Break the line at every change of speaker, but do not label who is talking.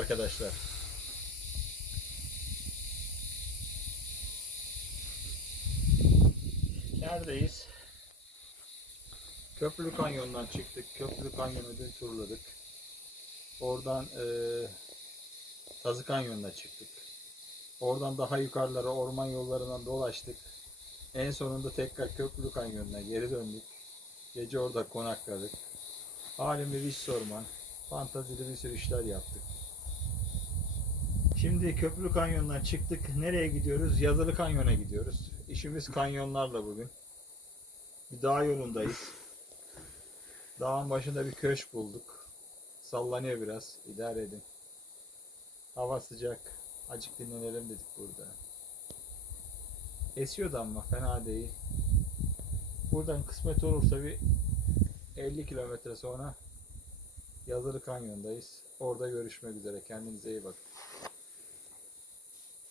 arkadaşlar. Neredeyiz? Köprülü Kanyon'dan çıktık. Köprülü Kanyon'u dün turladık. Oradan eee Tazı Kanyon'una çıktık. Oradan daha yukarılara orman yollarından dolaştık. En sonunda tekrar Köprülü Kanyon'una geri döndük. Gece orada konakladık. Halimiz hiç sorma. Fantazili bir sürü işler yaptık. Şimdi Köprülü Kanyon'dan çıktık. Nereye gidiyoruz? Yazılı Kanyon'a gidiyoruz. İşimiz kanyonlarla bugün. Bir dağ yolundayız. Dağın başında bir köşk bulduk. Sallanıyor biraz. İdare edin. Hava sıcak. Acık dinlenelim dedik burada. Esiyordu ama fena değil. Buradan kısmet olursa bir 50 kilometre sonra Yazılı Kanyon'dayız. Orada görüşmek üzere. Kendinize iyi bakın.